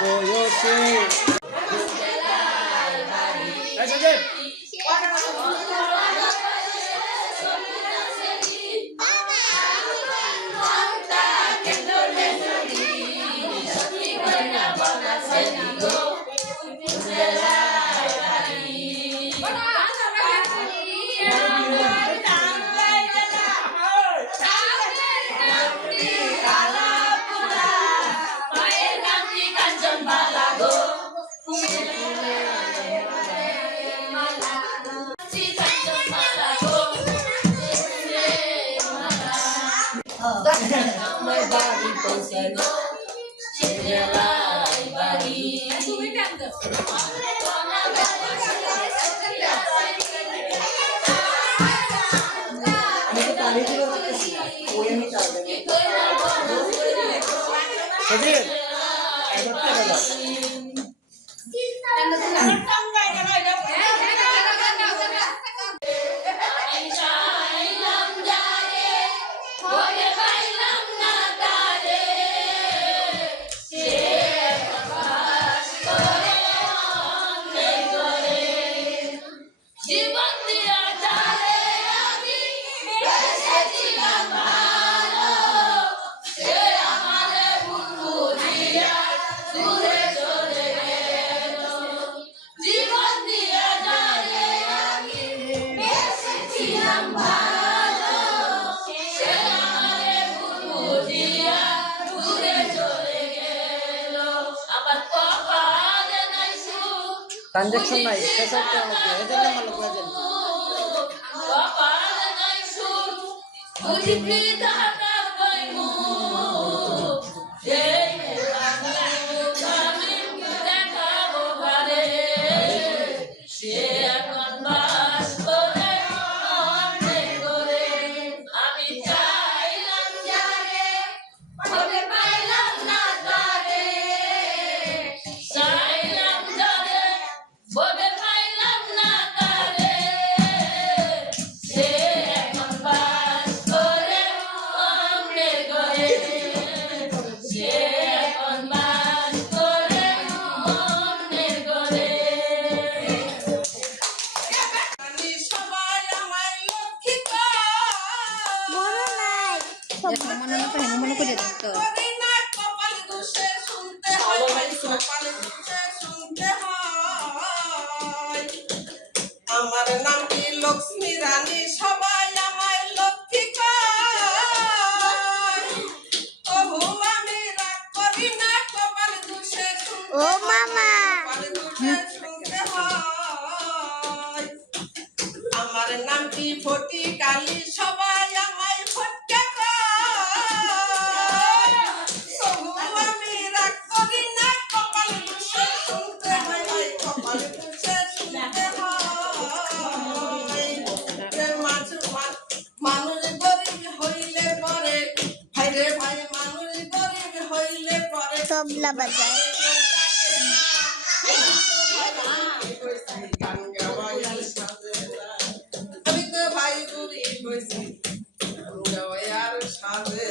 বয়সে আমার বাড়ি পৌঁছানো ছেলেলাই বাড়ি ট্রানজাকশন নাই সেসব এদের নাম্বার লোক আছে আমার নাম কি লক্ষ্মী রানী সবাই আমায় লক্ষ্মী কয় তবু আমি রাগ করি না কপাল দুষে ও মামা কপাল দুষে শুনতে হয় আমার নাম কি ফটি কালী সবাই আমায় ফটকা কয় তবু আমি রাগ করি না কপাল দুষে শুনতে হয় কপাল দুষে শুনতে হয় মানুষ গরিব হইলে পরে ভাইরে ভাই মানুষ গরিব হইলে পরে তবলা বাজায় আমি তো ভাই গরিব হইছি আর সাথে